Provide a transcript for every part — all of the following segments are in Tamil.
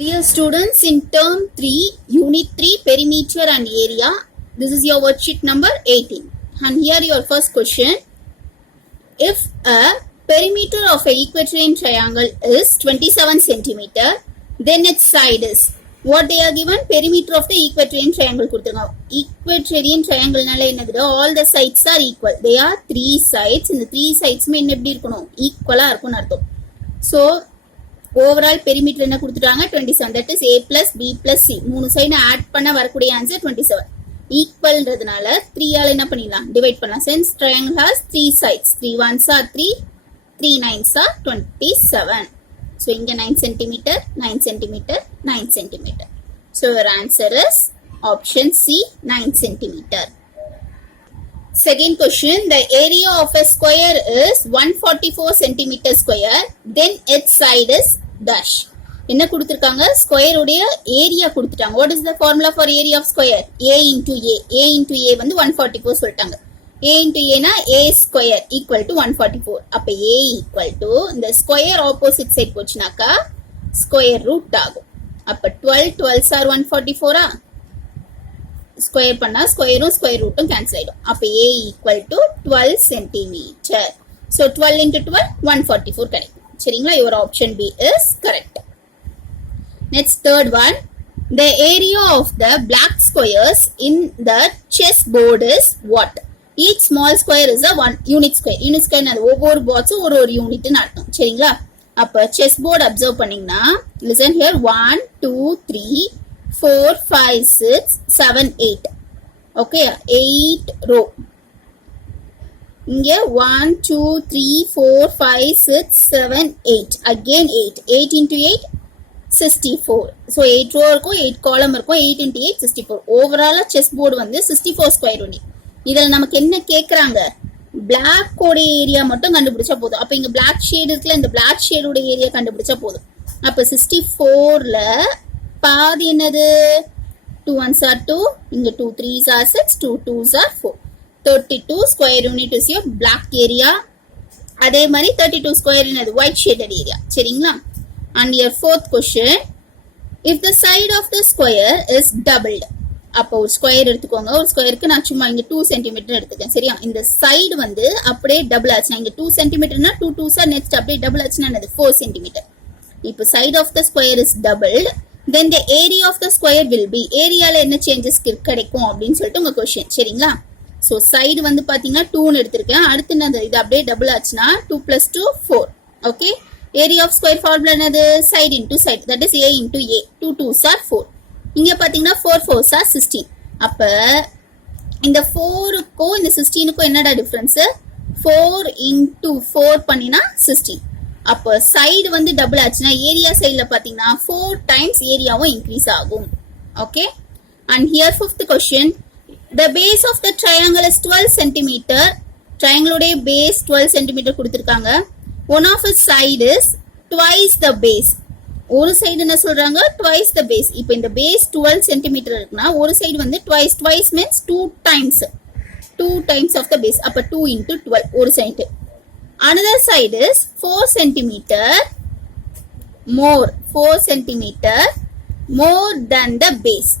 Dear students, in term 3, unit 3, perimeter and area, this is your worksheet number 18. And here your first question. If a perimeter of a equatorial triangle is 27 centimeter, then its side is, what they are given? Perimeter of the equatorial triangle. Equatorial triangle, all the sides are equal. They are 3 sides. In the 3 sides, equal. So, overall perimeter என்ன கொடுத்துட்டாங்க 27, that is a plus b plus c. மூணு சைடு ஆட் பண்ண வரக்கூடிய ஆன்சர் 27. ஈக்குவல்ன்றதுனால 3 ஆல என்ன பண்ணிடலாம், டிவைட் பண்ணலாம். since triangle has 3 sides, 3 ones are 3, 3 nines are 27. so இங்க 9 cm, 9 cm, 9 cm. so your answer is option C, 9 cm. Second question, the area of a square is 144 centimeter square, then its side is dash. என்ன கொடுத்திருக்காங்க, ஸ்கொயர் உடைய ஏரியா கொடுத்துட்டாங்க. what is the formula for area of square? a into a. a into a வந்து 144 சொல்லிட்டாங்க. a into a னா a square equal to 144. அப்ப a equal to இந்த ஸ்கொயர் ஆப்போசிட் சைட் போச்சுனாக்கா ஸ்கொயர் ரூட் ஆகும். அப்ப 12 12s are 144 ஆ, ஸ்கொயர் பண்ணா ஸ்கொயரும் ஸ்கொயர் ரூட்டும் கேன்சல் ஆயிடும். அப்ப a equal to 12 centimeter. so 12 into 12 144 கிடைக்கும். சரிங்களா, your option B is correct. Next, third one, the area of the black squares in the chessboard is what? each small square is a one unit square. unit square னா ஒவ்வொரு பாக்ஸும் ஒரு ஒரு யூனிட்னு அர்த்தம். சரிங்களா, அப்ப chessboard அப்சர்வ் பண்ணீங்கன்னா listen here, 1 2 3 4 5 6 7 8. okay, 8 row. இங்க 1 2 3 4 5 6 7 8, again 8. 8 into 8 64. so 8 row இருக்கும், 8 column இருக்கும். 8 into 8 64. ஓவராலா செஸ் போர்டு வந்து 64 ஸ்கொயர் யூனிட். இதுல நமக்கு என்ன கேக்குறாங்க, பிளாக் ஓட ஏரியா மட்டும் கண்டுபிடிச்சா போதும். அப்ப இங்க பிளாக் ஷேட் இருக்குல்ல, இந்த பிளாக் ஷேடோட ஏரியா கண்டுபிடிச்சா போதும். அப்ப 64ல பாதி என்னது, 2 ones are 2, இங்க 2 3s are 6, 2 2s are 4. 32 square unit is your black area. அதே மாதிரி 32 square என்னது, white shaded area. சரிங்களா, and your fourth question, if the side of the square is doubled, அப்போ ஒரு ஸ்கொயர் எடுத்துக்கோங்க. ஒரு ஸ்கொயருக்கு நான் சும்மா இங்க 2 சென்டிமீட்டர் எடுத்துக்கேன். சரியா, இந்த சைடு வந்து அப்படியே டபுள் ஆச்சுன்னா, இங்க 2 சென்டிமீட்டர்னா 2 2s are next அப்படியே டபுள் ஆச்சுன்னா என்னது, 4 சென்டிமீட்டர். இப்போ side of the square is doubled, then the area of the square will be, ஏரியால என்ன சேஞ்சஸ் கிடைக்கும் அப்படின்னு சொல்லிட்டு உங்க கொஸ்டின். சரிங்களா, ஸோ சைடு வந்து பாத்தீங்கன்னா 2ன்னு எடுத்திருக்கேன். அடுத்து என்னது, இது அப்படியே டபுள் ஆச்சுன்னா 2 + 2 4. Okay, area of square formula என்னது, side into side, that is a into a. 2 2s are 4. இங்க பாத்தீங்கன்னா 4 4s are 16. அப்ப இந்த 4க்கும் இந்த 16க்கும் என்னடா டிஃபரன்ஸ், 4 into 4 பண்ணினா 16. அப்ப சைடு வந்து டபுள் ஆச்சுன்னா ஏரியா சைடுல பாத்தீங்கன்னா 4 times ஏரியாவும் இன்க்ரீஸ் ஆகும். Okay, and here fifth question, the base of the triangle is 12 cm. triangle உடைய base 12 cm கொடுத்திருக்காங்க. one of its side is twice the base. ஒரு சைடு என்ன சொல்றாங்க, twice the base. இப்போ இந்த base 12 cm இருக்குன்னா ஒரு சைடு வந்து twice. twice means 2 times. 2 times of the base. அப்ப 2 into 12 ஒரு side. another side is 4 cm more. 4 cm more than the base.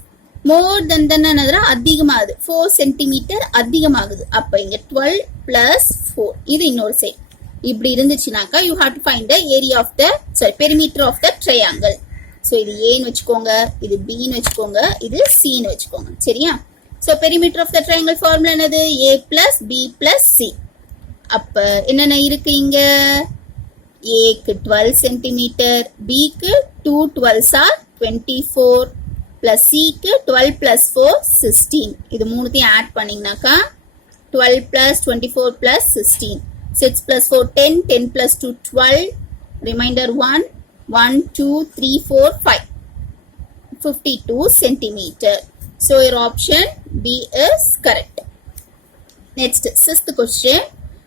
more than என்னதுனா அதிகமாகுது, 4 சென்டிமீட்டர் அதிகமாகுது. அப்ப இங்க 12 plus 4, இது இன்னொரு சைடு. இப்படி இருந்துச்சுனாக்கா you have to find the area of the perimeter of the triangle. so இது a ன்னு வெச்சுக்கோங்க, இது b ன்னு வெச்சுக்கோங்க, இது c ன்னு வெச்சுக்கோங்க. சரியா, so perimeter of the triangle formula என்னது, a plus b plus c. அப்ப என்னென்ன இருக்கு இங்க, a க்கு 12 சென்டிமீட்டர், b க்கு 2 12s are 24, plus c க்கு 12 plus 4 16. இது மூணுத்தையும் add பண்ணீங்கனாக்கா 12 plus 24 plus 16, 6 plus 4 10, 10 plus 2 12, remainder 1 1 2 3 4 5, 52 centimeter. so your option B is correct. Next, sixth question,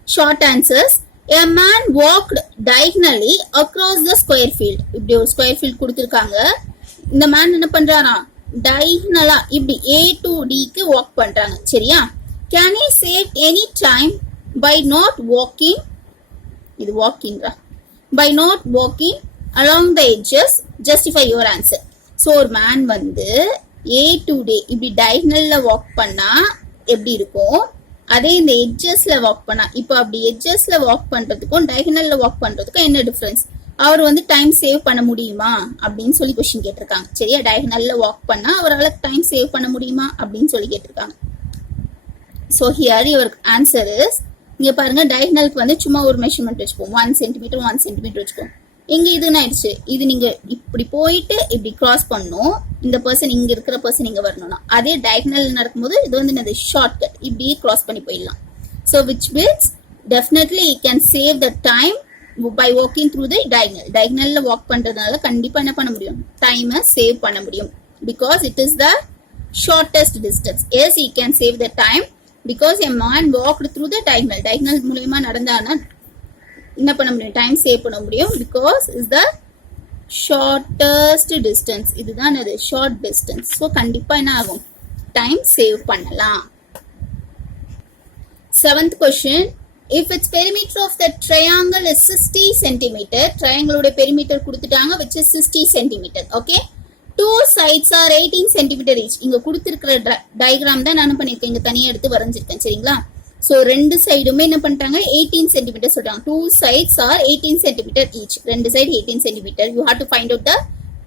short answers. a man walked diagonally across the square field. இப்படி ஒரு ஸ்கொயர் ஃபீல்ட் கொடுத்திருக்காங்க. இந்த மேன் என்ன பண்றாரா, diagonal இப்படி a to d க்கு வாக் பண்றாங்க. சரியா, can he save any time by not walking, இது walking by not walking along the edges justify your answer. So ஒரு மேன் வந்து A to D இப்படி diagonalல walk பண்ணா எப்படி இருக்கும், அதே இந்த எட்ஜஸ்ல வாக் பண்ணா, இப்போ அப்படி எட்ஜஸ்ல வாக் பண்றதுக்கும் டயகனல்ல வாக் பண்றதுக்கும் என்ன டிஃபரன்ஸ், அவர் வந்து டைம் சேவ் பண்ண முடியுமா அப்படின்னு சொல்லி கொஸ்டின் கேட்டிருக்காங்க. சரியா, டயகனல்ல வாக் பண்ணா அவரால் டைம் சேவ் பண்ண முடியுமா அப்படின்னு சொல்லி கேட்டிருக்காங்க. So here your answer is, இங்க பாருங்க டயகனலுக்கு வந்து சும்மா ஒரு மெஷர்மெண்ட் வச்சுப்போம், 1 சென்டிமீட்டர் 1 சென்டிமீட்டர் வச்சுப்போம். இங்க இதுன்னு ஆயிடுச்சு, இது நீங்க இப்படி போயிட்டு இப்படி கிராஸ் பண்ணணும், இந்த பர்சன் இங்க இருக்கிற பர்சன் இங்க வரணும்னா, அதே டயகனல் நடக்கும்போது இது வந்து என்னது ஷார்ட் கட், இப்படியே கிராஸ் பண்ணி போயிடலாம். So which means definitely you can save the time by walking through the diagonal. டயகனல்ல வாக் பண்றதுனால கண்டிப்பா என்ன பண்ண முடியும், டைமை சேவ் பண்ண முடியும். Because it is the shortest distance. Yes, you can save the time because a man walked through the diagonal. Diagonal மூலமா நடந்தானா என்ன பண்ண முடியும், டைம் சேவ் பண்ண முடியும். Because is the shortest distance, இதுதான் அது ஷார்ட் டிஸ்டன்ஸ். ஸோ கண்டிப்பா என்ன ஆகும், டைம் சேவ் பண்ணலாம். 7th question, if its perimeter of the triangle is 60 cm, triangle perimeter கொடுத்துட்டாங்க which is 60 cm. okay, two sides are 18 cm each. இங்க கொடுத்திருக்கிற டயகிராம் தான் நான் பண்ணிருக்கேன், இங்க தனியா எடுத்து வரைஞ்சிருக்கேன். சரிங்களா, சோ ரெண்டு சைடுமே என்ன பண்ணிட்டாங்க 18 cm சொல்றாங்க. two sides are 18 cm each. ரெண்டு side 18 cm. you have to find out the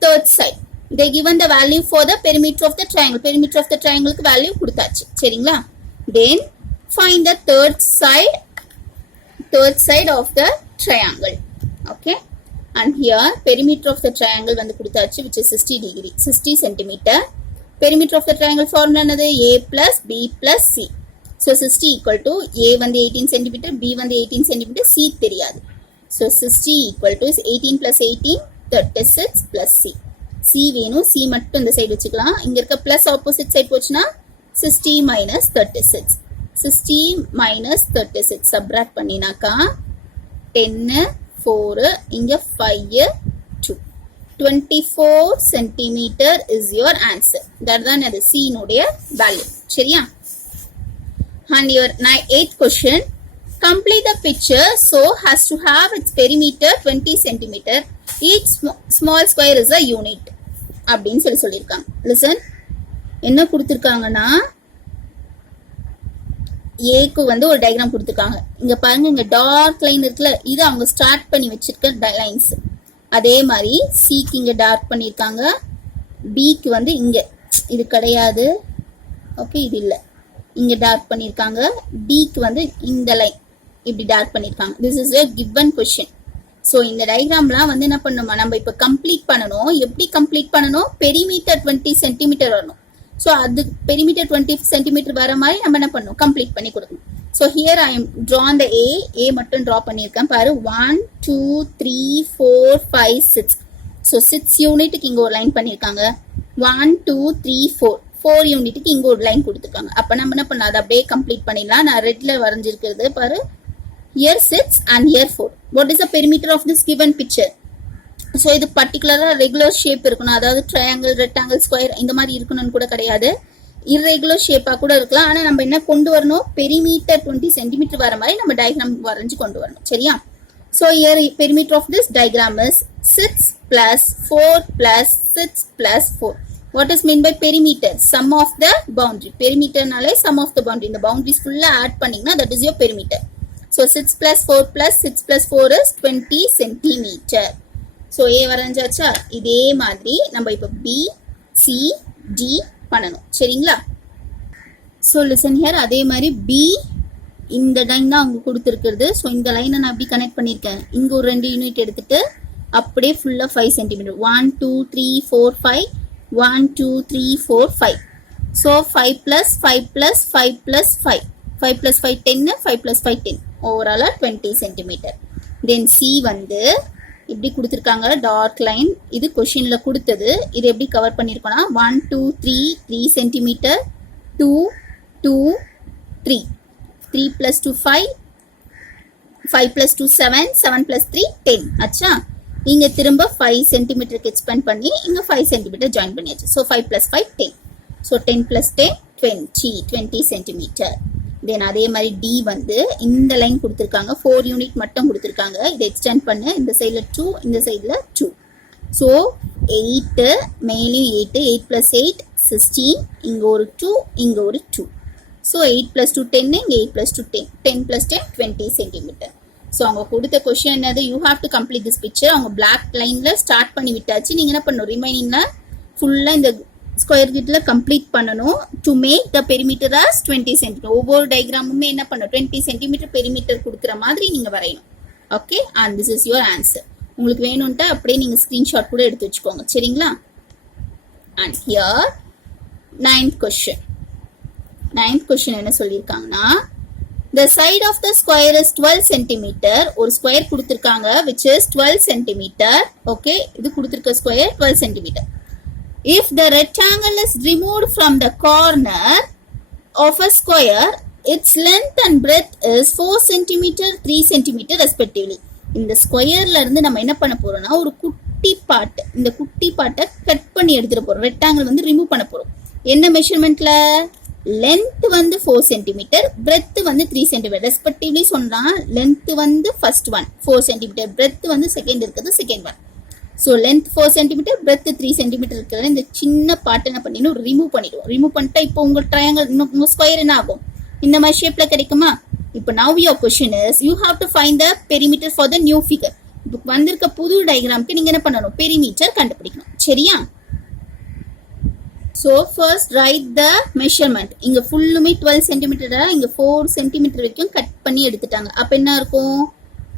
third side. they given the value for the perimeter of the triangle. perimeter of the triangle க்கு value கொடுத்தாச்சு. சரிங்களா, then find the third side of the triangle. okay, and here perimeter of the triangle வந்து கொடுத்தாச்சு which is 60 cm. perimeter of the triangle formula என்னது, a plus b plus c. so 60 equal to a வந்து 18 cm, b வந்து 18 cm, c தெரியாது. so 60 equal to 18 plus 18 36 plus c. c வேணும், c மட்டும் இந்த சைடு வச்சுக்கலாம். இங்க இருக்க plus opposite side போச்சுன்னா 60 minus 36. 60 minus 36 subtract பண்ணினாக்கா 10 4 இங்க 5 2 24 cm is your answer. that தான் அது c னுடைய value. சரியா, and your 8th question, complete the picture so has to have its perimeter 20 cm. each small square is a unit அப்படின்னு சொல்லியிருக்காங்க. listen, என்ன கொடுத்திருக்காங்கன்னா ஏக்கு வந்து ஒரு டயக்ராம் கொடுத்திருக்காங்க. இங்க பாருங்க, இங்க டார்க் லைன் இருக்குல்ல, இது அவங்க ஸ்டார்ட் பண்ணி வச்சிருக்க லைன்ஸ். அதே மாதிரி சிக்கு இங்க டார்க் பண்ணிருக்காங்க, பிக்கு வந்து இங்க இது கிடையாது, ஓகே இது இல்ல, இங்க டார்க் பண்ணிருக்காங்க, டிக்கு வந்து இந்த லைன் இப்படி டார்க் பண்ணிருக்காங்க. This is a given question. So இந்த டயக்ராம்லாம் வந்து என்ன பண்ணணுமா, நம்ம இப்ப கம்ப்ளீட் பண்ணணும். எப்படி கம்ப்ளீட் பண்ணணும், பெரிமீட்டர் 20 சென்டிமீட்டர் வரணும். சோ அது பெரிமீட்டர் 20 சென்டிமீட்டர் வர மாதிரி நம்ம என்ன பண்ணணும், கம்ப்ளீட் பண்ணி கொடுக்கணும். So here I am drawn the a மட்டும் டிரா பண்ணிருக்கேன் பாரு. 1 2 3 4 5 6. சோ 6 யூனிட்டுக்கு இங்க ஒரு லைன் பண்ணிருக்காங்க. 1 2 3 4 யூனிட்டுக்கு இங்க ஒரு லைன் கொடுத்துருக்காங்க. அப்ப நம்ம என்ன பண்ணலாம், அதை அப்படியே கம்ப்ளீட் பண்ணிடலாம். நான் ரெட்ல வரைஞ்சிருக்கிறது பாரு. here 6 and here 4. what is the perimeter of this given picture? So இது பர்டிகுலரா ரெகுலர் ஷேப் இருக்கணும், அதாவது ட்ரையாங்கிள் ரெக்டாங்கிள் ஸ்கொயர் இந்த மாதிரி இருக்கணும்னு கூட கிடையாது, இர்ரெகுலர் ஷேப்பா கூட இருக்கலாம். ஆனா நம்ம என்ன கொண்டு வரணும், பெரிமீட்டர் 20 சென்டிமீட்டர் வர மாதிரி நம்ம டயக்ராம் வரைஞ்சு கொண்டு வரணும். சரியா, so here perimeter of this diagram is 6 plus 4 plus 6 plus 4. What is mean by perimeter, sum of the boundary. பெரிமீட்டர்னாலே சம் ஆஃப் த பவுண்டரி. இந்த பவுண்டரிஸ் ஃபுல்லா ஆட் பண்ணீங்கன்னா that is your perimeter. So 6 plus 4 plus 6 plus 4 is 20 centimetre. So ஏ வரைஞ்சாச்சா, இதே மாதிரி நம்ம இப்போ பி சி டி பண்ணணும். சரிங்களா, ஸோ லிசன் ஹியர். அதே மாதிரி பி இந்த லைன் தான் அவங்க கொடுத்துருக்கிறது. ஸோ இந்த லைனை நான் அப்படி கனெக்ட் பண்ணியிருக்கேன். இங்கே ஒரு 2 யூனிட் எடுத்துட்டு அப்படியே ஃபுல்லாக 5 centimetre. 1 2 3 4 5 1 2 3 4 5. So 5 plus 5 plus 5 plus 5 5 plus 5 10, 5 plus 5 10, ஓவராலாக 20 சென்டிமீட்டர். தென் சி வந்து இப்படி கொடுத்துருக்காங்க டார்க் லைன், இது கொஸ்டின்ல கொடுத்தது. இது எப்படி cover பண்ணிருக்கோம்னா 1 2 3 3 centimetre 2 2 3 3 plus 2 5 5 plus 2 7 7 plus 3 10. ஆச்சா, இங்க திரும்ப 5 சென்டிமீட்டருக்கு எக்ஸ்பேண்ட் பண்ணி இங்க 5 சென்டிமீட்டர் ஜாயின் பண்ணியாச்சு. So 5 plus 5 10. So 10 plus 10 20 centimetre. Then அதே மாதிரி டி வந்து இந்த லைன் கொடுத்துருக்காங்க 4 யூனிட் மட்டும் கொடுத்துருக்காங்க. இதை எக்ஸ்டெண்ட் பண்ணு, இந்த சைடில் 2 இந்த சைடில் 2. ஸோ 8 மேலேயும் 8 8 + 8 16, இங்கே ஒரு 2 இங்கே ஒரு 2. ஸோ 8 + 2 10, இங்கே 8 + 2 10 10 + 10 20 சென்டிமீட்டர். ஸோ அவங்க கொடுத்த கொஸ்டின் என்னது, you have to complete this picture. அவங்க பிளாக் லைனில் ஸ்டார்ட் பண்ணி விட்டாச்சு. நீங்கள் என்ன பண்ணணும், ரிமைனிங்கில் ஃபுல்லாக இந்த ஸ்கொயர் கிட்ல கம்ப்ளீட் பண்ணணும். To make the perimeter as 20 centimeter. ஒவ்வொரு டயக்ராமுமே என்ன பண்ணணும், 20 சென்டிமீட்டர் பெரிமீட்டர் கொடுக்குற மாதிரி நீங்க வரையணும். Okay, and this is your answer. உங்களுக்கு வேணும்ட்டா அப்படியே நீங்க ஸ்கிரீன்ஷாட் கூட எடுத்து வச்சுக்கோங்க, சரிங்களா? அண்ட் ஹியர் ninth question என்ன சொல்லியிருக்காங்கன்னா, the side of the square is 12 centimeter. ஒரு ஸ்கொயர் கொடுத்திருக்காங்க which is 12 centimeter. ஓகே, இது கொடுத்திருக்க square 12 centimeter. If the rectangle is removed from the corner of a square, its length and breadth is 4 cm, 3 cm respectively. இந்த ஸ்கொயர்ல இருந்து நம்ம என்ன பண்ண போறோம்னா, ஒரு குட்டி பார்ட், இந்த குட்டி பார்ட்டை கட் பண்ணி எடுத்துட்டு போறோம். ரெக்டாங்கிள் வந்து ரிமூவ் பண்ண போறோம். என்ன மெஷர்மெண்ட்ல, லென்த் வந்து 4 cm, breadth வந்து 3 cm ரெஸ்பெக்டிவ்லி சொன்னா, லென்த் வந்து ஃபர்ஸ்ட் ஒன் 4 cm, breadth வந்து செகண்ட் இருக்குது second one. So length 4 cm, breadth 3 cm இருக்கிறத இந்த சின்ன பார்ட் என்ன பண்ணிடணும், ரிமூவ் பண்ணிடுவோம். ரிமூவ் பண்ணிட்டா இப்போ உங்க ட்ரையாங்கிள், உங்க ஸ்கொயர் என்ன ஆகும், இந்த மாதிரி ஷேப்ல கிடைக்குமா? இப்போ now your question is, you have to find the perimeter for the new figure. இப்போ வந்திருக்க புது டயக்ராம்க்கு நீங்க என்ன பண்ணணும், பெரிமீட்டர் கண்டுபிடிக்கணும், சரியா? ஸோ ஃபர்ஸ்ட் ரைட் த மெஷர்மெண்ட். இங்க ஃபுல்லுமே 12 cm, இங்க 4 cm வரைக்கும் கட் பண்ணி எடுத்துட்டாங்க. அப்ப என்ன இருக்கும்,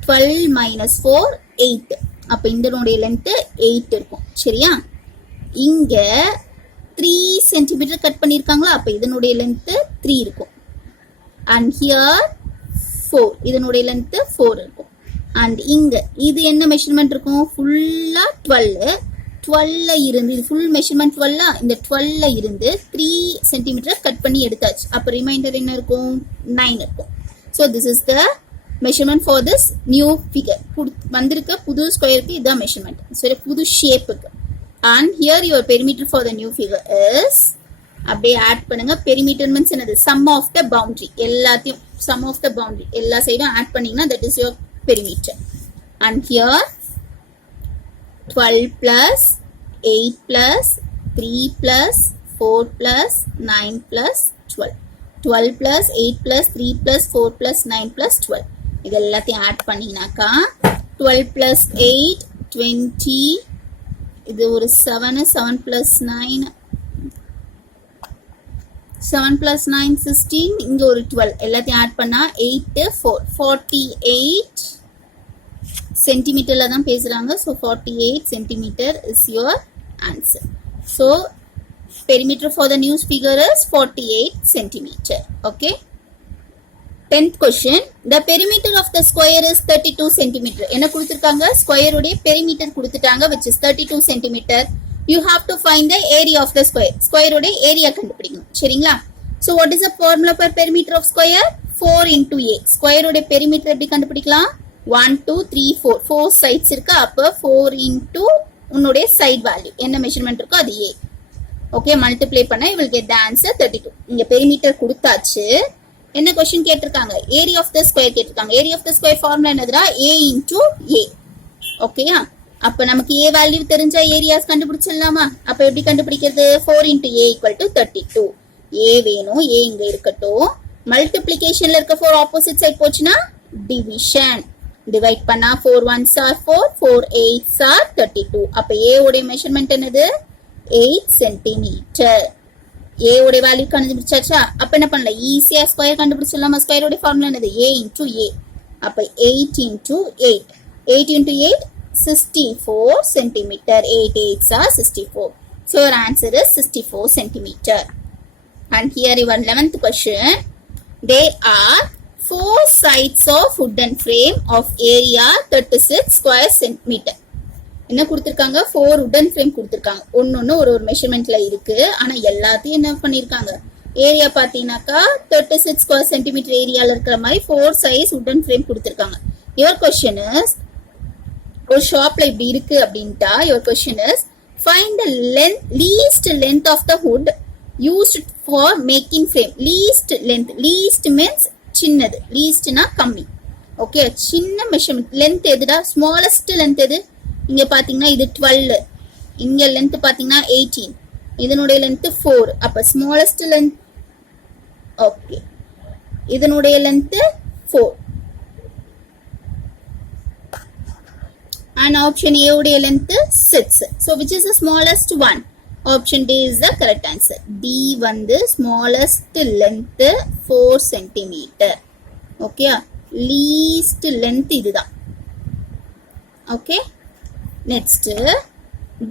12 - 4 8. அப்ப இதனுடைய லென்த் 8 இருக்கும், சரியா? இங்க 3 cm கட் பண்ணிருக்காங்களா, அப்ப இதனுடைய லென்த் 3 இருக்கும். அண்ட் ஹியர் 4, இதனுடைய லென்த் 4 இருக்கும். அண்ட் இங்க இது என்ன மெஷர்மெண்ட் இருக்கும், ஃபுல்லா 12 இருந்து, இது ஃபுல் மெஷர்மெண்ட் 12, இந்த 12 இருந்து 3 cm கட் பண்ணி எடுத்தாச்சு. அப்ப ரிமைண்டர் என்ன இருக்கும், 9 இருக்கும். So this is the measurement for this new figure. வந்திருக்க புது ஸ்கொயருக்கு இதான் மெஷர்மெண்ட், சரி, புது ஷேப்புக்கு. and here your perimeter for the new figure is, அப்படியே ஆட் பண்ணுங்க. perimeter means என்னது, sum of the boundary. எல்லாத்தையும் sum of the boundary எல்லா சைடும் ஆட் பண்ணீங்கன்னா that is your perimeter. and here 12 plus 8 plus 3 plus 4 plus 9 plus 12. 12 plus 8 plus 3 plus 4 plus 9 plus 12. இது எல்லாத்தையும் ஆட் பண்ணீங்கனாக்கா 12 plus 8 20, இது ஒரு 7 plus 9 7 plus 9 16, இங்க ஒரு 12, எல்லாத்தையும் ஆட் பண்ணா 8 4 48 சென்டிமீட்டர்ல தான் பேசுறாங்க. So 48 centimetre is your answer. So perimeter for the new figure is 48 centimeter. Okay. 10th question, the perimeter of the square is 32 centimeter. என்ன கொடுத்திருக்காங்க, ஸ்கொயர் உடைய பெரிமீட்டர் கொடுத்துட்டாங்க which is 32 centimeter. You have to find the area of the square. Square உடைய ஏரியா கண்டுபிடிக்கணும், சரிங்களா? So what is the formula for perimeter of square? 4 into a. Square உடைய பெரிமீட்டர் எப்படி கண்டுபிடிக்கலாம், 1 2 3 4 4 சைட்ஸ் இருக்கு. அப்ப 4 into உன்னுடைய சைட் வேல்யூ என்ன மெஷர்மெண்ட் இருக்கோ அது a. ஓகே, மல்டிப்ளை பண்ணா you will get the answer 32. இங்க பெரிமீட்டர் கொடுத்தாச்சு. என்ன क्वेश्चन கேட்டிருக்காங்க, ஏரியா ஆஃப் த ஸ்கொயர் கேட்டிருக்காங்க. Area of the square formula என்னதுடா, a into a. ஓகேயா? அப்ப நமக்கு a வேல்யூ தெரிஞ்சா ஏரியாஸ் கண்டுபிடிச்சிடலாமா? அப்ப எப்படி கண்டுபிடிக்கிறது, 4 into a equal to 32. a வேணும், a இங்க இருக்கட்டும். மல்டிப்ளிகேஷன்ல இருக்க 4 ஆப்போசிட் சைட் போச்சுன்னா டிவிஷன். டிவைட் பண்ணா 4 1s are 4, 4 8s are 32. அப்ப a உடைய மெஷர்மெண்ட் என்னது, 8 சென்டிமீட்டர். a உடைய வேல்யூ கண்டுபிடிச்சாச்சா? அப்ப என்ன பண்ணலாம், ஈஸியா ஸ்கொயர் கண்டுபிடிச்சிடலாமா? ஸ்கொயர் உடைய ஃபார்முலா என்னது, a into a. அப்ப 8 into 8, 8 into 8 64 centimeter. 8 8s are 64. So your answer is 64 centimeter. And here your 11th question, there are 4 sides of wooden frame of area 36 square centimeter. என்ன கொடுத்திருக்காங்க, 4 wooden frame கொடுத்திருக்காங்க. ஒன்னொன்னு ஒரு மெஷர்மெண்ட்ல இருக்கு. ஆனா எல்லாத்தையும் என்ன பண்ணிருக்காங்க, ஏரியா பாத்தீங்கன்னாக்கா 36 ஸ்கொயர் சென்டிமீட்டர் ஏரியால இருக்கிற மாதிரி 4 சைஸ் wooden frame கொடுத்திருக்காங்க. யுவர் கொஸ்டின் இஸ், ஒரு ஷாப்ல இப்படி இருக்கு அப்படின்ட்டா your question is, find the length least length of the wood used for making frame. Least length, least means சின்னது, least na கம்மி. ஓகே, சின்ன மெஷர்மெண்ட். லென்த் எதுடா? ஸ்மாலஸ்ட் லென்த் எது? இங்க பாத்தீங்கன்னா இது 12, இங்க லென்த் பாத்தீங்கன்னா 18, இதனுடைய லென்த் 4. அப்ப ஸ்மாலஸ்ட் லென்த், ஓகே, இதனுடைய லென்த் 4. And option A உடைய length 6. So which is the smallest one? Option D is the correct answer. D வந்து smallest length 4 cm. Okay, least length இதுதான். Okay, next,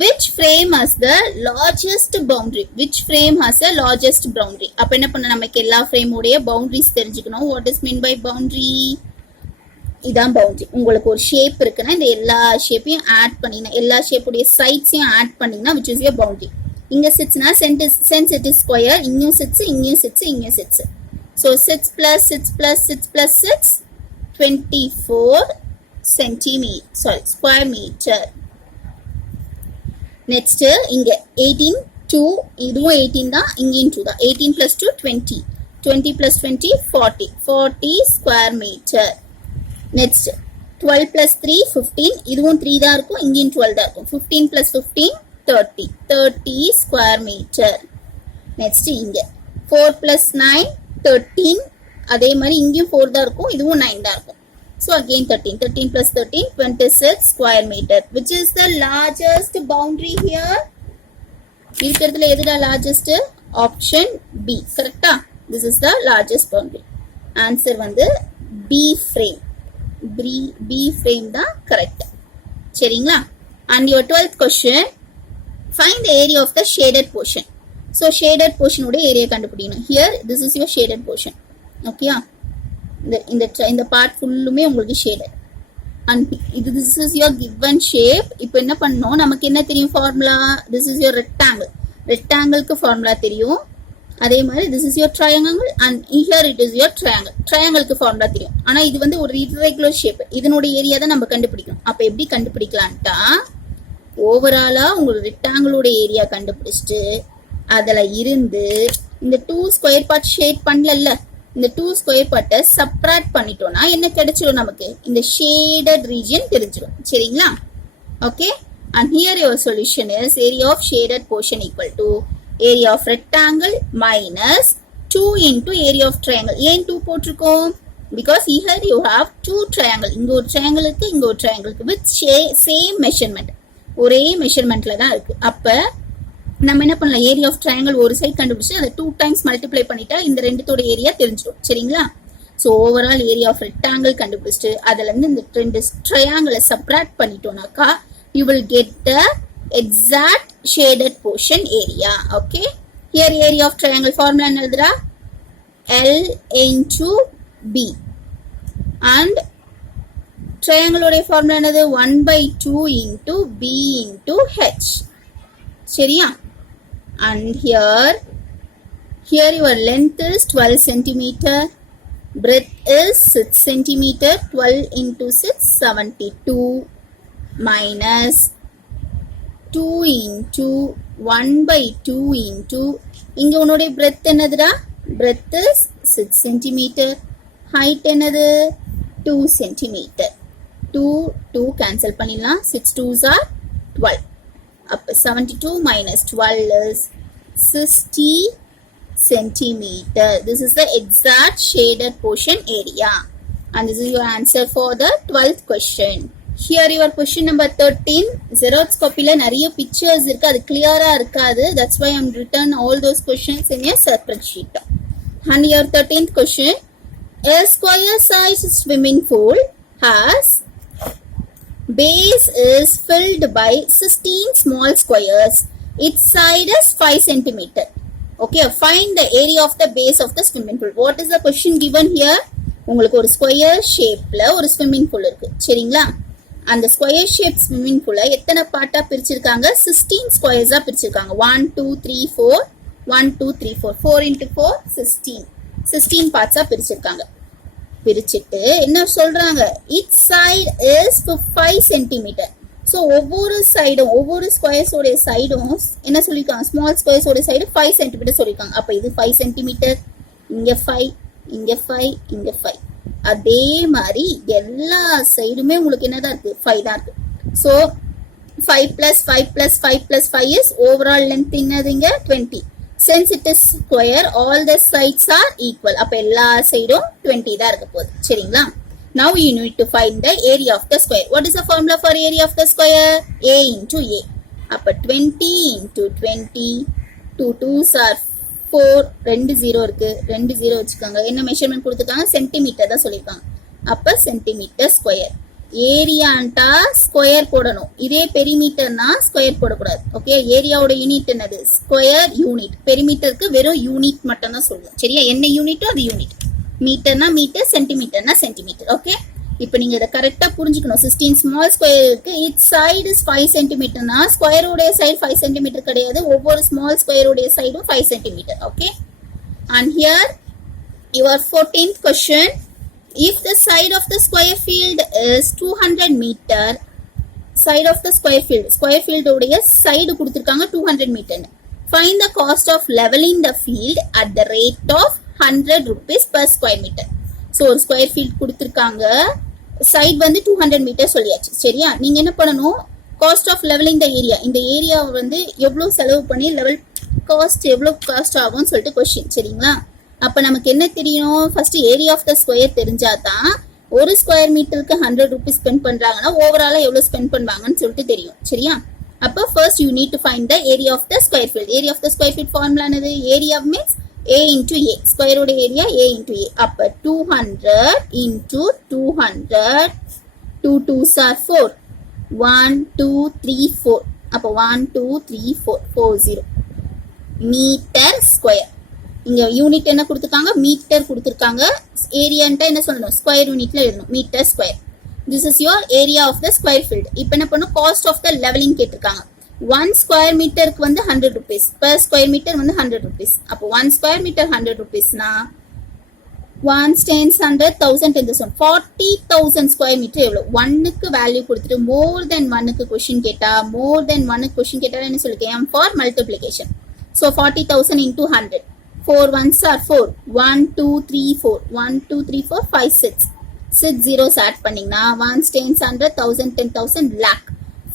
which frame has the largest boundary? Which frame has the largest boundary? அப்ப என்ன பண்ண, நமக்கு எல்லா frame உடைய boundaries தெரிஞ்சுக்கணும். What is meant by boundary? இதான் பவுண்டரி. உங்களுக்கு ஒரு ஷேப் இருக்குன்னா இந்த எல்லா ஷேப்பையும் ஆட் பண்ணினா, எல்லா ஷேப்புடைய சைட்ஸையும் ஆட் பண்ணினா which is your boundary. இங்க 6னா since it is square, இங்கேயும் 6, இங்கேயும் 6, இங்கேயும் 6. So 6 plus 6 plus 6 plus 6, 24 centimeter, sorry, square meter. Next, இங்க 18, 2, இதுவும் 18 தான், இங்கேயும் 2 தான். 18 plus 2, 20. 20 plus 20, 40. 40 square meter. Next, 12 plus 3, 15. இதுவும் 3 தான் இருக்கும், இங்கேயும் 12 தான் இருக்கும். 15 plus 15, 30. 30 square meter. Next, இங்க 4 plus 9, 13. அதே மாதிரி இங்கேயும் 4 தான் இருக்கும், இதுவும் 9 தான் இருக்கும். So again 13. 13 plus 13, 26 square meter. Which is the largest boundary here? இருக்கிறதுல எதுடா largest? Option B. கரெக்டா? This is the largest boundary. Answer வந்து B frame. B frame தான் correct. சரிங்களா? And your 12th question, find the area of the shaded portion. So shaded portion உடைய ஏரியா கண்டுபிடிக்கணும். Here this is your shaded portion. ஓகேயா? இந்த பார்ட் ஃபுல்லுமே உங்களுக்கு shaded. And this is your given shape. இப்போ என்ன பண்ணணும், நமக்கு என்ன தெரியும் formula? This is your rectangle. ரெக்டாங்கிள்க்கு ஃபார்முலா தெரியும். அதே மாதிரி this is your triangle and here it is your triangle. ட்ரையாங்கிள்க்கு ஃபார்முலா தெரியும். ஆனா இது வந்து ஒரு irregular shape. இதனுடைய ஏரியா தான் நம்ம கண்டுபிடிக்கணும். அப்ப எப்படி கண்டுபிடிக்கலாம்ட்டா, ஓவராலா உங்களுக்கு ரெக்டாங்கிளோட ஏரியா கண்டுபிடிச்சிட்டு அதுல இருந்து இந்த 2 ஸ்கொயர் பார்ட் ஷேட் பண்ணல, இந்த 2 ஸ்கொயர் பார்ட்டை சப்ராக்ட் பண்ணிட்டோம்னா என்ன கிடைச்சிடும், நமக்கு இந்த ஷேடட் ரீஜன் தெரிஞ்சிடும். சரிங்களா? Okay, and here your solution is area of shaded portion equal to area of rectangle minus 2 into area of triangle. ஏன் 2 போட்டிருக்கோம்? Because here you have 2 triangle. இங்க ஒரு triangle இருக்கு, இங்க ஒரு triangle இருக்கு with same measurement. ஒரே மெஷர்மெண்ட்ல தான் இருக்கு. அப்ப நம்ம என்ன பண்ணலாம், ஏரியா ஆஃப் ட்ரையாங்கிள் ஒரு சைட் கண்டுபிடிச்சு அதை 2 times மல்டிப்ளை பண்ணிட்டா இந்த ரெண்டுத்தோட ஏரியா தெரிஞ்சிடும். சரிங்களா? So overall area of rectangle கண்டுபிடிச்சிட்டு அதுல இருந்து இந்த 2 ட்ரையாங்கிளை சப்ராக்ட் பண்ணிட்டோம்னாக்கா you will get the exact shaded portion area. Okay, here area of triangle formula என்னதுடா? L into B and triangle உடைய formula என்னது? 1/2 into B into H. சரியா? And here your length is 12 centimeter, breadth is 6 centimeter. 12 into 6, 72 minus 2 into 1/2 into இங்க உன்னுடைய breadth என்னதுடா? breadth is 6 centimeter, height என்னது? 2 centimeter. 2 cancel பண்ணிடலாம். 6 2s are 12. அப்ப 72 minus 12 is 60 centimeter. This is the exact shaded portion area. And this is your answer for the 12th question. Here your question number 13. Xerox copy la nariya pictures irukku, adu clear ah irukadu. That's why I am written all those questions in a separate sheet. And your 13th question, a square size swimming pool has base is filled by 16 small squares. Its side is 5 centimeter. Okay, find the area of the base of the swimming pool. What is the question given here? உங்களுக்கு ஒரு ஸ்கொயர் ஷேப்ல ஒரு ஸ்விம்மிங் பூல் இருக்கு. சரிங்களா? அந்த ஸ்கொயர் ஷேப் ஸ்விம்மிங் பூலை எத்தனை பார்ட்டா பிரிச்சிருக்காங்க? 16 ஸ்கொயர்ஸா பிரிச்சிருக்காங்க. 1 2 3 4 1 2 3 4 4 into 4 16 பார்ட்ஸா பிரிச்சிருக்காங்க. பிரிச்சிட்டு என்ன சொல்றாங்க? Its side is 5 centimeter. So ஒவ்வொரு சைடும் ஒவ்வொரு ஸ்கொயர்ஸோடைய சைடும் என்ன சொல்லியிருக்காங்க, ஸ்மால் ஸ்கொயர்ஸோட சைடு 5 சென்டிமீட்டர் சொல்லியிருக்காங்க. அப்போ இது 5 சென்டிமீட்டர், இங்க 5, இங்க 5, இங்க 5. அதே மாதிரி எல்லா சைடுமே உங்களுக்கு என்னதான் இருக்கு, 5 தான் இருக்கு. So 5 plus 5 plus 5 plus 5 is overall length என்னதுங்க 20. Since it is square, all the sides are equal. அப்ப எல்லா சைடும் 20 தான் இருக்க போகுது. சரிங்களா? Now you need to find the area of the square. What is the formula for area of the square? A into A. அப்ப 20 into 20, 2 2s are 4, 2 0 இருக்கு, 2 0 வச்சுக்காங்க. என்ன மெஷர்மெண்ட் கொடுத்துருக்காங்க, சென்டிமீட்டர் தான் சொல்லியிருக்காங்க. அப்ப சென்டிமீட்டர் ஸ்கொயர். ஏரியான்டா ஸ்கொயர் போடணும், இதே பெரிமீட்டர்னா ஸ்கொயர் போடக்கூடாது. ஓகே, ஏரியாவோட யூனிட் என்னது, ஸ்கொயர் யூனிட். பெரிமீட்டருக்கு வெறும் யூனிட் மட்டும் தான் சொல்லுவோம். சரியா? என்ன யூனிட்டோ அது யூனிட். மீட்டர்னா மீட்டர், சென்டிமீட்டர்னா சென்டிமீட்டர். ஓகே, இப்போ நீங்க இதை கரெக்டா புரிஞ்சுக்கணும். 16 ஸ்மால் ஸ்கொயர் இருக்கு, இட்ஸ் சைடு இஸ் 5 சென்டிமீட்டர்னா ஸ்கொயரோடைய சைடு 5 சென்டிமீட்டர் கிடையாது, ஒவ்வொரு ஸ்மால் ஸ்கொயரோடைய சைடும் 5 centimetre. Okay, and here your 14th question. If the side of the square field is 200 meter, side of the square field உடைய side கொடுத்திருக்காங்க 200 meter. Find the cost of leveling the field at the rate of 100 rupees per square meter. So ஒரு square field கொடுத்திருக்காங்க, side வந்து 200 meter சொல்லியாச்சு. சரியா? நீங்க என்ன பண்ணணும், cost of leveling the area, இந்த ஏரியா வந்து எவ்வளவு செலவு பண்ணி லெவல் காஸ்ட் எவ்வளவு காஸ்ட் ஆகும்னு சொல்லிட்டு கொஸ்டின். சரிங்களா? அப்ப நமக்கு என்ன தெரியும், first area of the square தெரிஞ்சாதான் ஒரு ஸ்கொயர் மீட்டருக்கு 100 rupees ஸ்பெண்ட் பண்றாங்கன்னா ஓவராலா எவ்வளவு ஸ்பெண்ட் பண்ணுவாங்கன்னு சொல்லிட்டு தெரியும். சரியா? அப்ப first you need to find the area of the square field. Area of the square field formula என்னது, area means a into a, ஸ்கொயரோட ஏரியா a into a. அப்ப 200 into 200, 2 2s are 4, 1 2 3 4. அப்ப 1 2 3 4, 40 மீட்டர் ஸ்கொயர். இங்க யூனிட் என்ன கொடுத்திருக்காங்க, மீட்டர் கொடுத்திருக்காங்க. ஏரியான்ட்டா என்ன சொல்லணும், ஸ்கொயர் யூனிட்ல எழுதணும், meter square. This is your area of the square field. இப்போ என்ன பண்ணும், காஸ்ட் ஆஃப் த லெவலிங் கேட்டிருக்காங்க. 1 ஸ்கொயர் மீட்டருக்கு வந்து 100 rupees, per ஸ்கொயர் மீட்டர் வந்து 100 rupees. அப்போ 1 ஸ்கொயர் மீட்டர் 100 rupeesனா 1 10 100 1000 10,000 40,000 ஸ்கொயர் மீட்டர் எவ்வளவு. 1க்கு வேல்யூ கொடுத்துட்டு மோர் தென் 1க்கு கொஸ்டின் கேட்டா, மோர் தென் 1க்கு கொஸ்டின் கேட்டா என்ன சொல்லிருக்கேன், for multiplication. So 40,000 into 100, 4 1s are 4, 1 2 3 4, 1 2 3 4 5 6, 6 zeros add பண்ணீங்கன்னா 1 10 100 1000 10,000 lakh,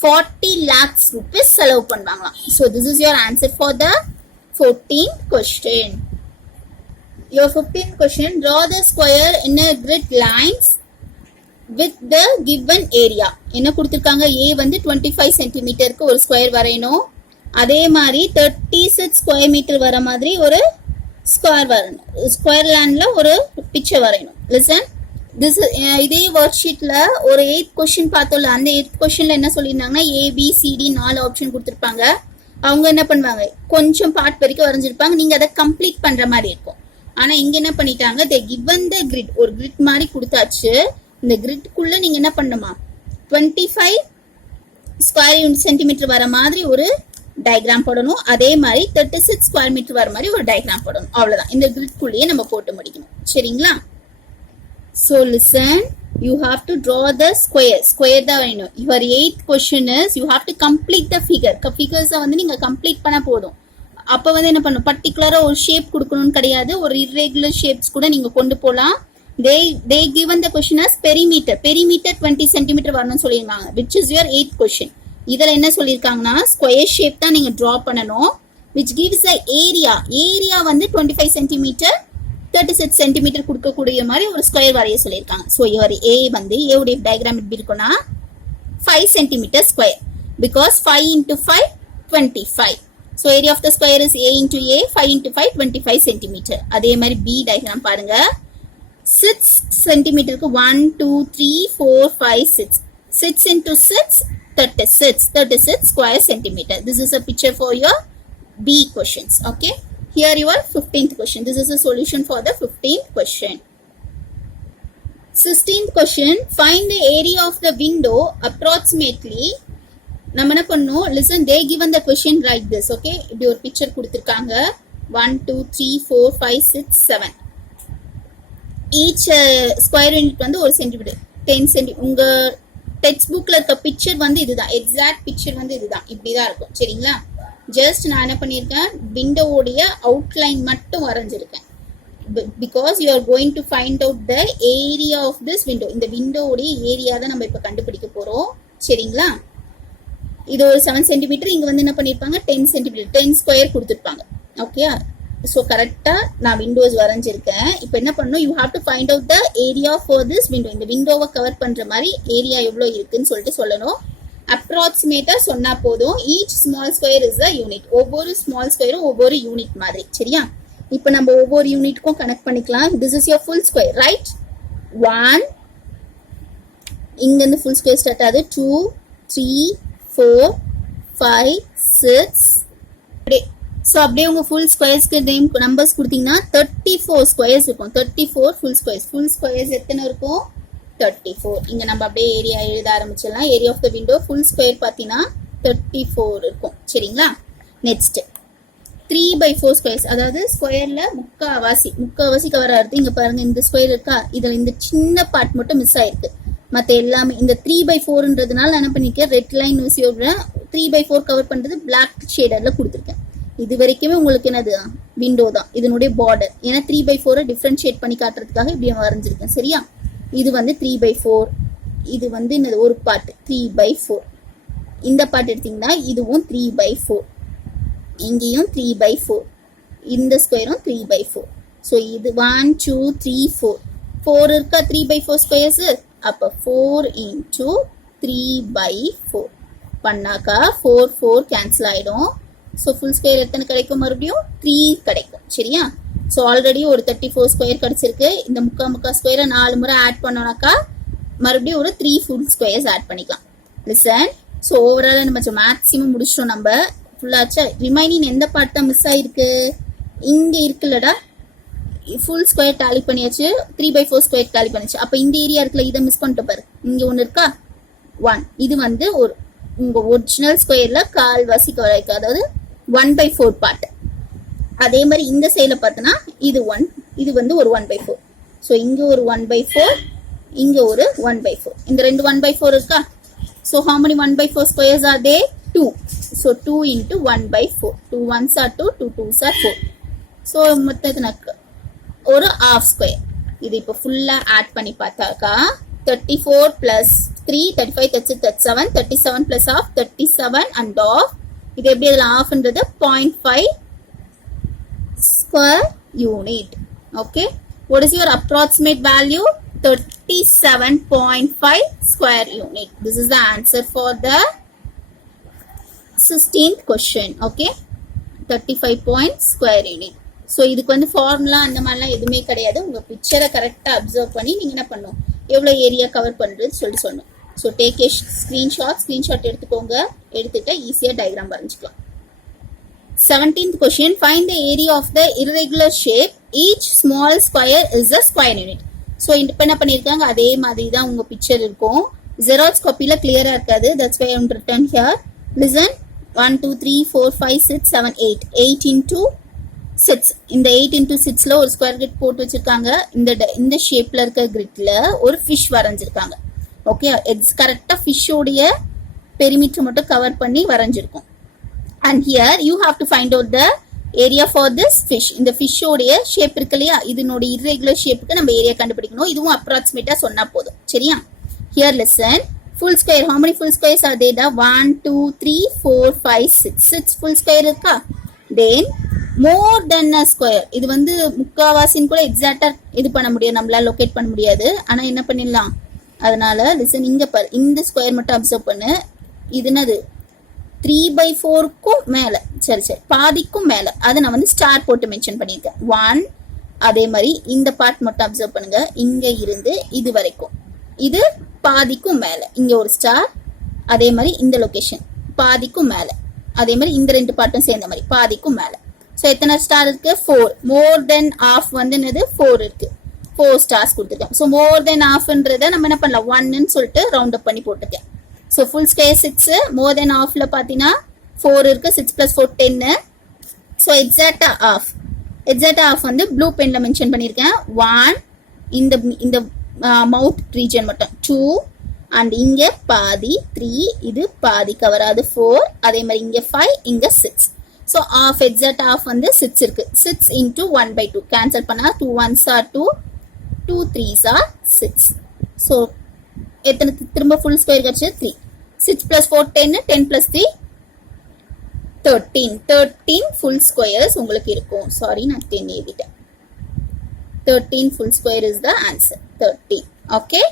40 lakhs rupees செலவு பண்ணுவாங்களாம். So this is your answer for the 14th question. Your 15th question, draw the square in a grid lines with the given area. என்ன கொடுத்திருக்காங்க, A வந்து 25 சென்டிமீட்டருக்கு ஒரு ஸ்கொயர் வரையணும், அதே மாதிரி 36 ஸ்கொயர் மீட்டர் வர மாதிரி ஒரு ஸ்கொயர் வரணும், ஸ்கொயர் லேண்ட்ல ஒரு பிக்சர் வரையணும். லிசன், திஸ் இதே ஒர்க் ஷீட்ல ஒரு 8th கொஸ்டின் பார்த்தோம்ல, அந்த 8th கொஸ்டின்ல என்ன சொல்லியிருந்தாங்கன்னா ABCD 4 ஆப்ஷன் கொடுத்துருப்பாங்க. அவங்க என்ன பண்ணுவாங்க, கொஞ்சம் பார்ட் வரைக்கும் வரைஞ்சிருப்பாங்க, நீங்க அதை கம்ப்ளீட் பண்ற மாதிரி இருக்கும். ஆனா இங்க என்ன பண்ணிட்டாங்க, they given the grid, ஒரு கிரிட் மாதிரி கொடுத்தாச்சு. இந்த கிரிட்குள்ள நீங்க என்ன பண்ணுமா, 25 ஸ்கொயர் சென்டிமீட்டர் வர மாதிரி ஒரு டயக்ராம் போடணும், அதே மாதிரி 36 ஸ்கொயர் மீட்டர் வர மாதிரி ஒரு டயக்ராம் போடணும். அவ்வளவுதான், இந்த கிரிட்குள்ளேயே நம்ம போட்டு முடிக்கணும். சரிங்களா? So listen, you have to draw the square தான் வேணும். Your 8th question is you have to complete the figures வந்து நீங்க கம்ப்ளீட் பண்ண போதும். அப்ப வந்து என்ன பண்ணும், பர்டிகுலரா ஒரு ஷேப் கொடுக்கணும்னு கிடையாது, ஒரு irregular shapes கூட நீங்க கொண்டு போலாம். they given the question as perimeter 20 centimeter வரணும்னு சொல்லியிருக்காங்க, which is your 8th question. இதுல என்ன சொல்லியிருக்காங்கன்னா ஸ்கொயர் ஷேப் தான் நீங்க டிரா பண்ணணும், which gives the area வந்து 25 centimeter 36 centimeter கொடுக்கக்கூடிய மாதிரி ஒரு ஸ்கொயர் வரைய சொல்லியிருக்காங்க. ஸோ இவர் A வந்து A உடைய டயக்ராம் எப்படி இருக்குன்னா 5 centimeter square, because 5 into 5 25. So area of the square is A into A, 5 into 5 25 centimeter. அதே மாதிரி B டயக்ராம் பாருங்க, 6 centimeterக்கு 1 2 3 4 5 6, 6 into 6 36 square centimeter. This is a picture for your B questions. Okay, here your 15th question. This is a solution for the 15th question. 16th question, find the area of the window approximately. நம்ம என்ன பண்ணோம், listen, they given the question like this. Okay, இப்படி ஒரு picture கொடுத்திருக்காங்க, 1 2 3 4 5 6 7. each square unit வந்து 1 centimeter, 10 cm. உங்க டெக்ஸ்ட் புக்ல இருக்க பிக்சர் வந்து இதுதான், எக்ஸாக்ட் பிக்சர் வந்து இதுதான், இப்படிதான் இருக்கும் சரிங்களா. ஜஸ்ட் நான் என்ன பண்ணியிருக்கேன், விண்டோவுடைய அவுட்லைன் மட்டும் வரைஞ்சிருக்கேன். Because you are going to find out the area of this window. இந்த விண்டோவுடைய ஏரியா தான் நம்ம இப்போ கண்டுபிடிக்க போறோம் சரிங்களா. இது ஒரு 7 சென்டிமீட்டர், இங்க வந்து என்ன பண்ணிருப்பாங்க 10 சென்டிமீட்டர், 10 ஸ்கொயர் கொடுத்துருப்பாங்க. ஓகே, ஸோ கரெக்டா நான் விண்டோஸ் வரைஞ்சிருக்கேன். இப்போ என்ன பண்ணணும், you have to find out the area for this window. இந்த விண்டோவை கவர் பண்ற மாதிரி ஏரியா எவ்வளோ இருக்குன்னு சொல்லிட்டு சொல்லணும். அப்ராக்சிமேட்டா சொன்னா போதும். Each small square is a unit. ஒவ்வொரு ஸ்மால் ஸ்கொயரும் ஒவ்வொரு யூனிட் மாதிரி சரியா. இப்போ நம்ம ஒவ்வொரு யூனிட்டுக்கும் கனெக்ட் பண்ணிக்கலாம். This is your full square right. 1 இங்க இருந்து ஃபுல் ஸ்கொயர் ஸ்டார்ட் ஆகுது. 2 3 4 5 6 அப்படியே. ஸோ அப்படியே உங்க ஃபுல் ஸ்கொயர்ஸ்க்கு நேம் நம்பர்ஸ் கொடுத்தீங்கன்னா 34 ஸ்கொயர்ஸ் இருக்கும். 34 ஃபுல் ஸ்கொயர்ஸ். ஃபுல் ஸ்கொயர்ஸ் எத்தனை இருக்கும் 34. இங்க நம்ம அப்படியே ஏரியா எழுத ஆரம்பிச்சிடலாம். Area of the window full square பார்த்தீங்கன்னா 34 இருக்கும் சரிங்களா. நெக்ஸ்ட் 3/4 ஸ்கொயர்ஸ், அதாவது ஸ்கொயர்ல முக்காவாசி கவர் ஆகுது. இங்க பாருங்க இந்த ஸ்கொயர் இருக்கா, இதுல இந்த சின்ன பார்ட் மட்டும் மிஸ் ஆயிருக்கு. மற்ற எல்லாமே இந்த 3/4ன்றதுனால என்ன பண்ணிருக்கேன், ரெட் லைன் ஊசியோட 3/4 கவர் பண்றது பிளாக் ஷேடர்ல கொடுத்துருக்கேன். இது வரைக்குமே உங்களுக்கு என்னது விண்டோ தான், இதனுடைய பார்டர். ஏன்னா 3/4 டிஃபரன்ஷியேட் பண்ணி காட்டுறதுக்காக இப்படி வரைஞ்சிருக்கேன் சரியா. இது வந்து 3/4, இது வந்து என்னது ஒரு பார்ட் 3/4. இந்த பார்ட் எடுத்தீங்கன்னா இதுவும் 3/4, இங்கேயும் 3/4, இந்த ஸ்கொயரும் 3/4. ஸோ இது 1 2 3 4 இருக்கா 3/4 ஸ்கொயர்ஸ். அப்போ 4 into 3/4 பண்ணாக்கா 4 4 கேன்சல் ஆயிடும். ஸோ ஃபுல் ஸ்கொயர் எத்தனை கிடைக்கும், மறுபடியும் 3 கிடைக்கும் சரியா. ஸோ ஆல்ரெடி ஒரு 34 ஸ்கொயர் கிடைச்சிருக்கு. இந்த முக்கா ஸ்கொயரை 4 முறை ஆட் பண்ணோம்னாக்கா மறுபடியும் ஒரு 3 ஃபுல் ஸ்கொயர்ஸ் ஆட் பண்ணிக்கலாம். லிசன். ஸோ ஓவரால் நம்ம மேக்ஸிமம் முடிச்சிட்டோம். நம்ம ஃபுல்லாச்சா. ரிமைனிங் எந்த பார்ட் தான் மிஸ் ஆயிருக்கு, இங்க இருக்குல்லடா ஃபுல் ஸ்கொயர் டாலி பண்ணியாச்சு, 3/4 ஸ்கொயர் டாலி பண்ணியாச்சு. அப்ப இந்த ஏரியா இருக்குல்ல, இதை மிஸ் பண்ணிட்டு பாரு. இங்க ஒண்ணு இருக்கா 1, இது வந்து ஒரு உங்க ஒரிஜினல் ஸ்கொயர்ல கால்வாசி கவர் ஆயிருக்கு, அதாவது 1/4 பார்ட். அதே மாதிரி இந்த சைட்ல பார்த்தனா இது 1, இது வந்து ஒரு 1/4. ஸோ இங்க ஒரு 1/4, இங்க ஒரு 1/4. இந்த ரெண்டு 1/4 இருக்கா. So how many 1/4 squares are there? 2. So 2 into 1/4. 2 1s are 2, 2 2s are 4. So மொத்தத்துக்கு ஒரு half square. இது இப்போ ஃபுல்லா ஆட் பண்ணி பார்த்தாக்கா 34 plus 3 35 36 37 37 plus half 37 and half. இது எப்படி இதுல halfன்றது 0.5 square unit. Okay, what is your approximate value? 37.5 square unit. This is the answer for the 16th question. Okay, 35 point square unit. So இதுக்கு வந்து ஃபார்முலா அந்த மாதிரிலாம் எதுவுமே கிடையாது. உங்கள் பிக்சரை கரெக்டாக அப்சர்வ் பண்ணி நீங்கள் என்ன பண்ணணும், எவ்வளோ ஏரியா கவர் பண்ணுறது சொல்லிட்டு சொல்லணும். ஸோ டேக் ஏ ஸ்க்ரீன்ஷாட் எடுத்துக்கோங்க. எடுத்துகிட்டு ஈஸியாக diagram வரைஞ்சிக்கலாம். 17th question, find the area of the irregular shape. Each small square is a square unit. So இப்போ என்ன பண்ணியிருக்காங்க, அதே மாதிரி தான் உங்கள் பிக்சர் இருக்கும். ஜெராக்ஸ் காப்பியில் கிளியராக இருக்காது. That's why I am written here. Listen, 1 2 3 4 5 6 7 8 8 into 6. இந்த 8 into 6ல ஒரு ஸ்கொயர் கிரிட் போட்டு வச்சிருக்காங்க. இந்த ஷேப்ல இருக்க கிரிட்ல ஒரு ஃபிஷ் வரைஞ்சிருக்காங்க. ஓகே, கரெக்டா ஃபிஷ்ஷோடைய பெரிமீட்டர் மட்டும் கவர் பண்ணி வரைஞ்சிருக்கும். And here you have to find out the area for this fish. இந்த ஃபிஷ்ஷோடைய ஷேப் இருக்கு இல்லையா, இதனுடைய இர்ரெகுலர் ஷேப்புக்கு நம்ம ஏரியா கண்டுபிடிக்கணும். இதுவும் அப்ராக்சிமேட்டா சொன்னா போதும் சரியா. Here listen, full square, how many full squares are there? 1 2 3 4 5 6 full square இருக்கா. then more than a square, இது வந்து முக்காவாசின்னு கூட எக்ஸாக்டா இது பண்ண முடியாது, நம்மளால லொகேட் பண்ண முடியாது. ஆனா என்ன பண்ணிடலாம், அதனால லிசன், இங்க பாரு, இந்த ஸ்கொயர் மட்டும் அப்சர்வ் பண்ணு. இது என்னது 3/4க்கும் மேல, சரி பாதிக்கும் மேல, அதை நான் வந்து ஸ்டார் போட்டு மென்ஷன் பண்ணியிருக்கேன். 1. அதே மாதிரி இந்த பார்ட் மட்டும் அப்சர்வ் பண்ணுங்க, இங்க இருந்து இது வரைக்கும் இது பாதிக்கும் மேல, இங்க ஒரு ஸ்டார். அதே மாதிரி இந்த லொகேஷன் பாதிக்கும் மேல, அதே மாதிரி இந்த ரெண்டு பார்ட்டும் சேர்ந்த மாதிரி பாதிக்கும் மேல. ஸோ எத்தனை ஸ்டார் இருக்கு, 4. மோர் தென் ஆஃப் வந்து என்னது 4 இருக்கு, 4 ஸ்டார்ஸ் கொடுத்துருக்கேன். ஸோ மோர் தென் ஆஃப்ன்றத நம்ம என்ன பண்ணலாம், 1ன்னு சொல்லிட்டு ரவுண்ட் அப் பண்ணி போட்டுருக்கேன். ஸோ ஃபுல் ஸ்கொயர் 6, மோர் தென் ஆஃப்ல பார்த்தீங்கன்னா 4 இருக்கு, 6 + 4 10. ஸோ எக்ஸாக்டா ஆஃப் வந்து ப்ளூ பென்ல மென்ஷன் பண்ணியிருக்கேன். 1 இந்த மவுத் ரீஜன் மட்டும், 2 அண்ட் இங்க பாதி 3, இது பாதி கவர் ஆகுது 4, அதே மாதிரி இங்க 5, இங்க 6. ஸோ ஆஃப் எக்ஸாக்ட் ஆஃப் வந்து 6 இருக்கு. 6 into 1/2 கேன்சல் பண்ணா 2 1s are 2, 2 3s are 6. So எத்தனை திரும்ப ஃபுல் ஸ்கொயர் கிடைச்சது 3. 6 plus 4 10, 10 plus 3 13. 13 ஃபுல் ஸ்கொயர்ஸ் உங்களுக்கு இருக்கும். சாரி நான் 10 எழுதிட்டேன். 13 full square is the answer. 13. Okay.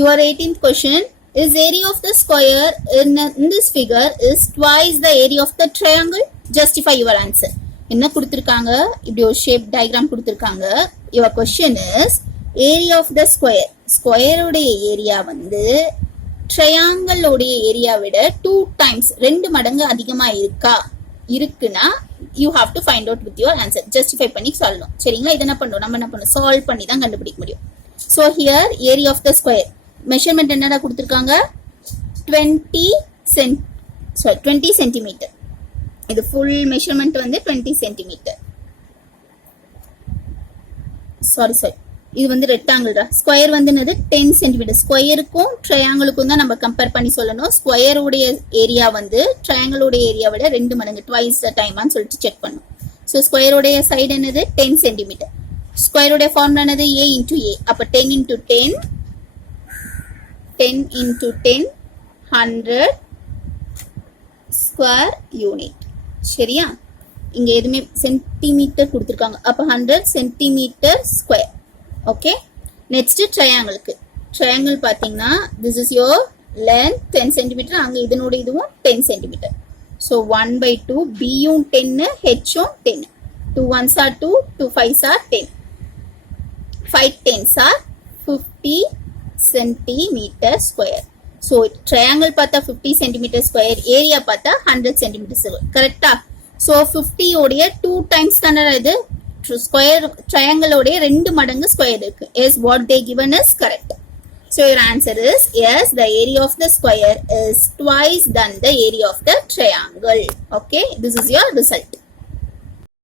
Your 18th question is area of the square in this figure is twice the area of the triangle. Justify your answer. என்ன கொடுத்திருக்காங்க? இப்படி ஒரு ஷேப் டயக்ராம் கொடுத்திருக்காங்க. Your question is area of the square. Square உடைய ஏரியா வந்து ட்ரையாங்கிள் உடைய ஏரியா விட 2 times 2 மடங்கு அதிகமா இருக்குன்னா you have to find out with your answer. Justify பண்ணி சொல்லணும். சரிங்களா? இதை என்ன பண்ணணும்? நம்ம என்ன பண்ணணும்? சால்வ் பண்ணி தான் கண்டுபிடிக்க முடியும். So here area of the square measurement என்னடா கொடுத்திருக்காங்க? 20 centimeter. இது full measurement வந்து 20 centimeter. Sorry. இது வந்து ரெக்டாங்கிள் தான். ஸ்கொயர் வந்து என்னது 10 சென்டிமீட்டர். ஸ்கொயருக்கும் ட்ரையாங்கிளுக்கும் தான் நம்ம கம்பேர் பண்ணி சொல்லணும். ஸ்கொயர் உடைய ஏரியா வந்து ட்ரையாங்கிள் உடைய ஏரியா விட 2 மடங்கு ட்வைஸ் த டைமான்னு சொல்லிட்டு செக் பண்ணணும். ஸோ ஸ்கொயர் உடைய சைடு என்னது 10 சென்டிமீட்டர். ஸ்கொயர் உடைய ஃபார்முலா என்னது a into a. அப்ப 10 into 10 100 ஸ்கொயர் யூனிட். சரியா? இங்க எதுவுமே சென்டிமீட்டர் கொடுத்துருக்காங்க. அப்ப 100 சென்டிமீட்டர் ஸ்கொயர். ஓகே. நெக்ஸ்ட் ட்ரையாங்கிளுக்கு. ட்ரையாங்கிள் பாத்தீங்கன்னா this is your length 10 centimetre. அங்க இதனோட இதுவும் 10 சென்டிமீட்டர். ஸோ 1/2 பியும் 10, ஹெச்சும் 10. 2 1s are 2, 2 5s are 10. 5 10s are 50 centimetre square. So triangle பார்த்தா 50 சென்டிமீட்டர் ஸ்கொயர், ஏரியா பார்த்தா 100 சென்டிமீட்டர் ஸ்கொயர். கரெக்டா? ஸோ 50 உடைய 2 times தானே இது ஸ்கொயர். ட்ரையாங்கிள் உடைய 2 மடங்கு ஸ்கொயர் இருக்கு. Yes, what they given is correct. So your answer is yes, the area of the square is twice than the area of the triangle. Okay, this is your result.